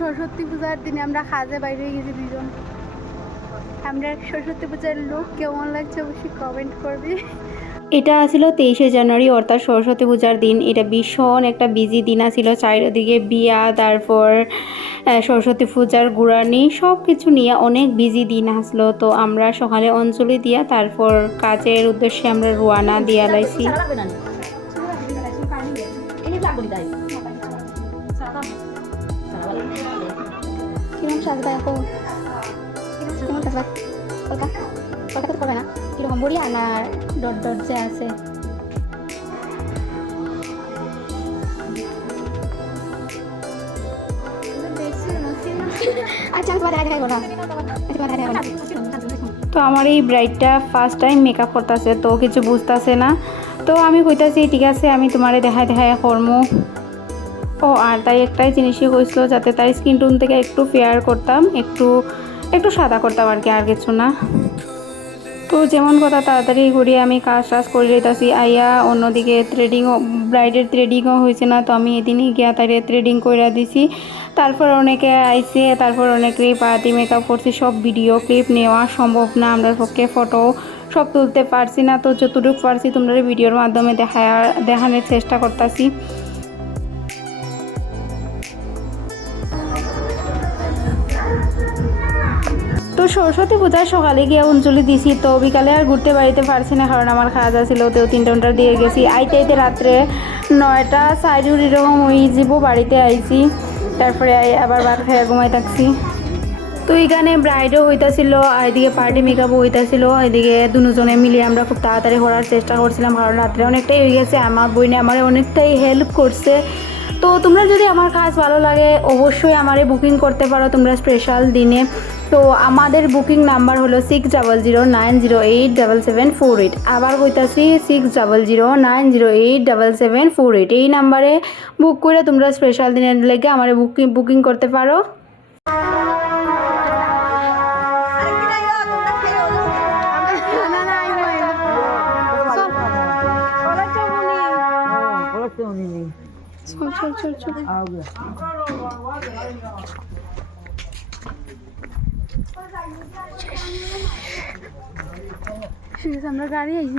সরস্বতী পূজার দিনে আমরা কাজে বাইরে গেছি দুজন। আমরা সরস্বতী পূজার লোক কেমন লাগছে অবশ্যই কমেন্ট করবে। এটা ছিল 23শে জানুয়ারি অর্থাৎ সরস্বতী পূজার দিন। এটা ভীষণ একটা বিজি দিন ছিল, চারিদিকে বিয়া, তারপর সরস্বতী পূজার গুড়ানি সব কিছু নিয়ে অনেক বিজি দিন আসলো। তো আমরা সকালে অঞ্জলি দিয়া তারপর কাজের উদ্দেশ্যে আমরা রওনা দিয়া লাইছি। কিরকম সাজবা এখন? কেমন সাজবা? কলকাতা করবে না? কিরকম বড়িয়া না ডট ডট যে আছে? তো আমার এই ব্রাইডটা ফার্স্ট টাইম মেকআপ করতেছে, তো কিছু বুঝতেছে না। তো আমি কইতাছি ঠিক আছে আমি তোমারে দেখায় করমু। ও আর তাই একটাই জিনিসই কইছিল যাতে তাই স্কিন টোন থেকে একটু ফেয়ার করতাম, একটু সাদা করতাম আর কি, আর কিছু না। তো যেমন কথা তাড়াতাড়ি ঘুরিয়ে আমি কাজ করে লইতাছি। আইয়া অন্যদিকে ব্রাইডের থ্রেডিংও হয়েছে না, তো আমি এদিনই গিয়া তারে থ্রেডিং করে দিছি। তারপর অনেকে আইছে, তারপর অনেকেই পার্টি মেকআপ করছি। সব ভিডিও ক্লিপ নেওয়া সম্ভব না আমরা পক্ষে, ফটো সব তুলতে পারছি না। তো যতটুকু পারছি তোমরা ভিডিওর মাধ্যমে দেখানোর চেষ্টা করতেছি। তো সরস্বতী পূজার সকালে গিয়ে অঞ্জলি দিছি, তো বিকালে আর ঘুরতে বাড়িতে পারছি না কারণ আমার কাজ আছিল। তো 3টা দিয়ে গেছি, আইতে রাত্রে 9টা 4 এরকম হয়ে যাব বাড়িতে আইছি। তারপরে আবার ভাত খাইয়া ঘুমাই থাকছি। তো এখানে ব্রাইডও হইতাছিল আর এদিকে পার্টি মেকআপও হইতাছিল। এদিকে দুজনে মিলিয়ে আমরা খুব তাড়াতাড়ি করার চেষ্টা করছিলাম কারণ রাত্রে অনেকটাই হয়ে গেছে। আমার বোনে আমার অনেকটাই হেল্প করছে। তো তোমরা যদি আমার কাজ ভালো লাগে অবশ্যই আমারে বুকিং করতে পারো তোমরা স্পেশাল দিনে। তো আমাদের বুকিং নাম্বার হলো 6009087748। আবার কইতাছি 6009087748। এই নাম্বারে বুক করে তোমরা স্পেশাল দিনের লেগে আমারে বুকিং করতে পারো। আমরা গাড়ি আইছি।